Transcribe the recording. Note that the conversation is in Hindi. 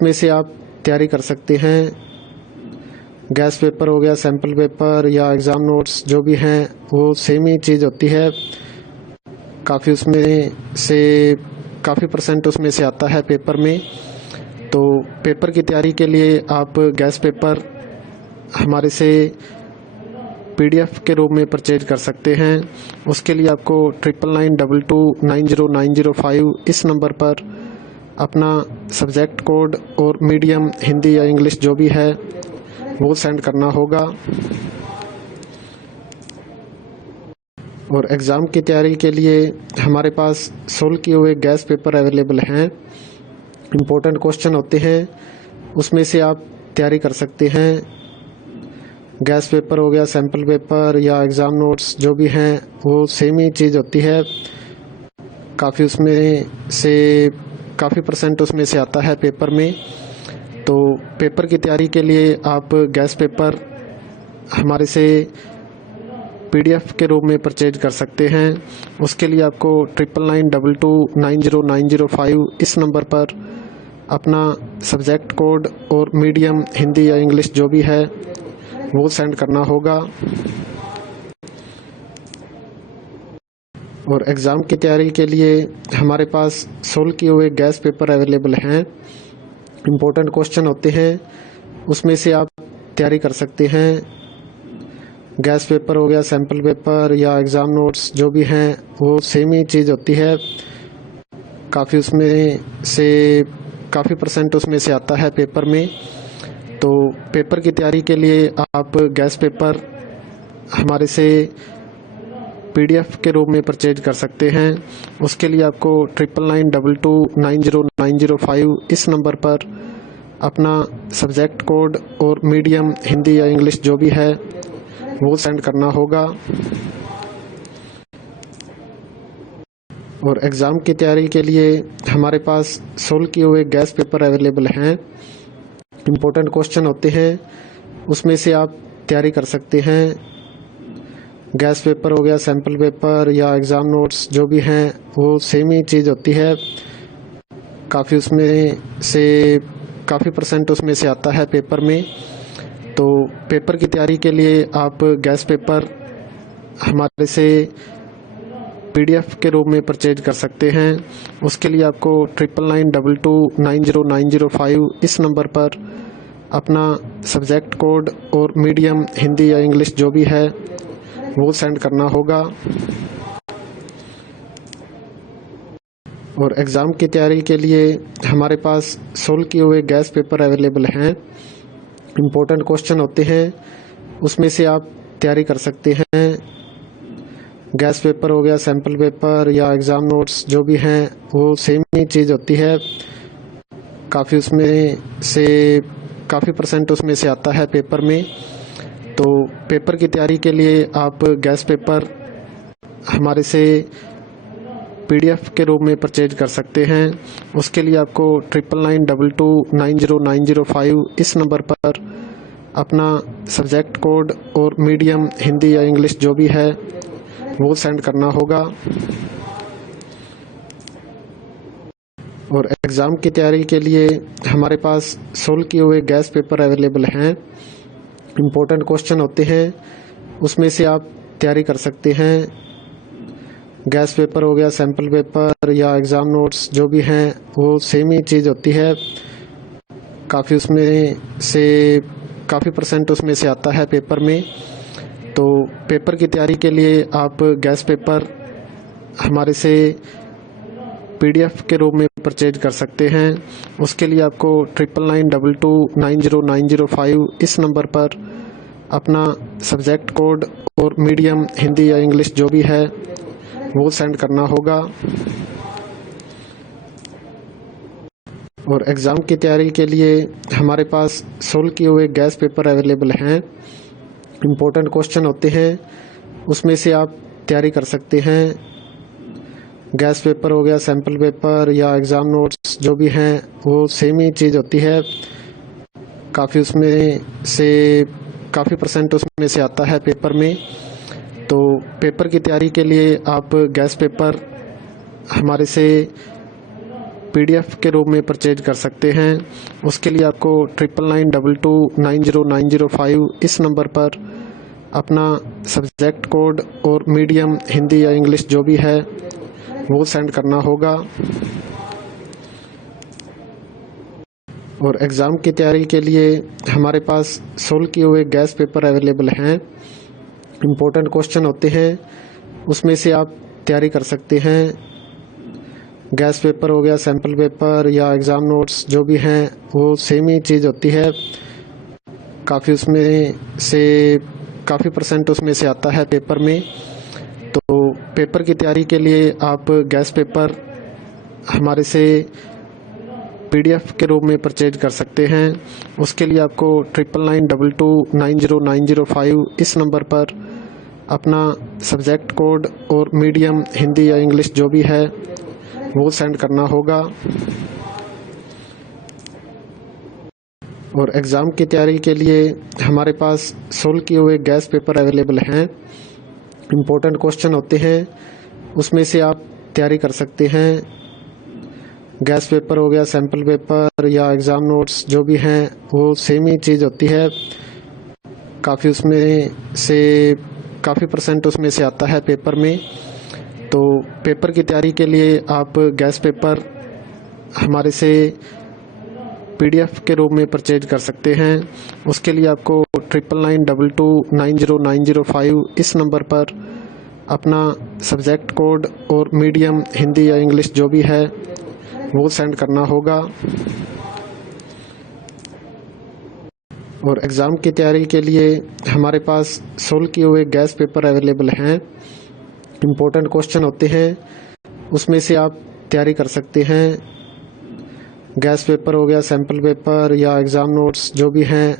में से आप तैयारी कर सकते हैं। गैस पेपर हो गया, सैम्पल पेपर या एग्ज़ाम नोट्स जो भी हैं वो सेम ही चीज़ होती है। काफ़ी उसमें से काफ़ी परसेंट उसमें से आता है पेपर में। तो पेपर की तैयारी के लिए आप गैस पेपर हमारे से पीडीएफ के रूप में परचेज कर सकते हैं। उसके लिए आपको 9992290905 इस नंबर पर अपना सब्जेक्ट कोड और मीडियम हिंदी या इंग्लिश जो भी है वो सेंड करना होगा। और एग्ज़ाम की तैयारी के लिए हमारे पास सोल्व किए हुए गैस पेपर अवेलेबल हैं। इम्पोर्टेंट क्वेश्चन होते हैं, उसमें से आप तैयारी कर सकते हैं। गैस पेपर हो गया, सैम्पल पेपर या एग्ज़ाम नोट्स जो भी हैं वो सेम ही चीज़ होती है। काफ़ी उसमें से काफ़ी परसेंट उसमें से आता है पेपर में। तो पेपर की तैयारी के लिए आप गैस पेपर हमारे से पीडीएफ के रूप में परचेज कर सकते हैं। उसके लिए आपको 9992290905 इस नंबर पर अपना सब्जेक्ट कोड और मीडियम हिंदी या इंग्लिश जो भी है वो सेंड करना होगा। और एग्ज़ाम की तैयारी के लिए हमारे पास सोल्व किए हुए गैस पेपर अवेलेबल हैं। इम्पोर्टेंट क्वेश्चन होते हैं, उसमें से आप तैयारी कर सकते हैं। गैस पेपर हो गया, सैम्पल पेपर या एग्ज़ाम नोट्स जो भी हैं वो सेम ही चीज़ होती है। काफ़ी उसमें से काफ़ी परसेंट उसमें से आता है पेपर में। तो पेपर की तैयारी के लिए आप गैस पेपर हमारे से पीडीएफ के रूप में परचेज कर सकते हैं। उसके लिए आपको 9992290905 इस नंबर पर अपना सब्जेक्ट कोड और मीडियम हिंदी या इंग्लिश जो भी है वो सेंड करना होगा। और एग्ज़ाम की तैयारी के लिए हमारे पास सोल्व किए हुए गैस पेपर अवेलेबल हैं। इम्पोर्टेंट क्वेश्चन होते हैं, उसमें से आप तैयारी कर सकते हैं। गैस पेपर हो गया, सैम्पल पेपर या एग्ज़ाम नोट्स जो भी हैं वो सेम ही चीज़ होती है। काफ़ी उसमें से काफ़ी परसेंट उसमें से आता है पेपर में। तो पेपर की तैयारी के लिए आप गैस पेपर हमारे से पीडीएफ के रूप में परचेज कर सकते हैं। उसके लिए आपको 9992290905 इस नंबर पर अपना सब्जेक्ट कोड और मीडियम हिंदी या इंग्लिश जो भी है वो सेंड करना होगा। और एग्ज़ाम की तैयारी के लिए हमारे पास सोल्व किए हुए गैस पेपर अवेलेबल हैं। इम्पोर्टेंट क्वेश्चन होते हैं, उसमें से आप तैयारी कर सकते हैं। गैस पेपर हो गया, सैम्पल पेपर या एग्ज़ाम नोट्स जो भी हैं वो सेम ही चीज़ होती है। काफ़ी उसमें से काफ़ी परसेंट उसमें से आता है पेपर में। तो पेपर की तैयारी के लिए आप गैस पेपर हमारे से पीडीएफ के रूप में परचेज कर सकते हैं। उसके लिए आपको 9992290905 इस नंबर पर अपना सब्जेक्ट कोड और मीडियम हिंदी या इंग्लिश जो भी है वो सेंड करना होगा। और एग्ज़ाम की तैयारी के लिए हमारे पास सोल्व किए हुए गैस पेपर अवेलेबल हैं। इम्पोर्टेंट क्वेश्चन होते हैं, उसमें से आप तैयारी कर सकते हैं। गैस पेपर हो गया, सैम्पल पेपर या एग्ज़ाम नोट्स जो भी हैं वो सेम ही चीज़ होती है। काफ़ी उसमें से काफ़ी परसेंट उसमें से आता है पेपर में। तो पेपर की तैयारी के लिए आप गैस पेपर हमारे से पीडीएफ के रूप में परचेज कर सकते हैं। उसके लिए आपको 9992290905 इस नंबर पर अपना सब्जेक्ट कोड और मीडियम हिंदी या इंग्लिश जो भी है वो सेंड करना होगा। और एग्ज़ाम की तैयारी के लिए हमारे पास सोल्व किए हुए गैस पेपर अवेलेबल हैं। इम्पोर्टेंट क्वेश्चन होते हैं, उसमें से आप तैयारी कर सकते हैं। गैस पेपर हो गया, सैम्पल पेपर या एग्ज़ाम नोट्स जो भी हैं वो सेम ही चीज़ होती है। काफ़ी उसमें से काफ़ी परसेंट उसमें से आता है पेपर में। तो पेपर की तैयारी के लिए आप गैस पेपर हमारे से PDF के रूप में परचेज कर सकते हैं। उसके लिए आपको 9992290905 इस नंबर पर अपना सब्जेक्ट कोड और मीडियम हिंदी या इंग्लिश जो भी है वो सेंड करना होगा। और एग्ज़ाम की तैयारी के लिए हमारे पास सोल्व किए हुए गैस पेपर अवेलेबल हैं। इम्पोर्टेंट क्वेश्चन होते हैं, उसमें से आप तैयारी कर सकते हैं। गैस पेपर हो गया, सैम्पल पेपर या एग्ज़ाम नोट्स जो भी हैं वो सेम ही चीज़ होती है। काफ़ी परसेंट उसमें से आता है पेपर में। तो पेपर की तैयारी के लिए आप गैस पेपर हमारे से PDF के रूप में परचेज कर सकते हैं। उसके लिए आपको 9992290905 इस नंबर पर अपना सब्जेक्ट कोड और मीडियम हिंदी या इंग्लिश जो भी है वो सेंड करना होगा। और एग्ज़ाम की तैयारी के लिए हमारे पास सोल्व किए हुए गैस पेपर अवेलेबल हैं। इम्पोर्टेंट क्वेश्चन होते हैं, उसमें से आप तैयारी कर सकते हैं। गैस पेपर हो गया, सैम्पल पेपर या एग्ज़ाम नोट्स जो भी हैं वो सेम ही चीज़ होती है। काफ़ी परसेंट उसमें से आता है पेपर में। तो पेपर की तैयारी के लिए आप गैस पेपर हमारे से PDF के रूप में परचेज कर सकते हैं। उसके लिए आपको 9992290905 इस नंबर पर अपना सब्जेक्ट कोड और मीडियम हिंदी या इंग्लिश जो भी है वो सेंड करना होगा। और एग्ज़ाम की तैयारी के लिए हमारे पास सोल्व किए हुए गैस पेपर अवेलेबल हैं। इम्पोर्टेंट क्वेश्चन होते हैं, उसमें से आप तैयारी कर सकते हैं। गैस पेपर हो गया, सैम्पल पेपर या एग्ज़ाम नोट्स जो भी हैं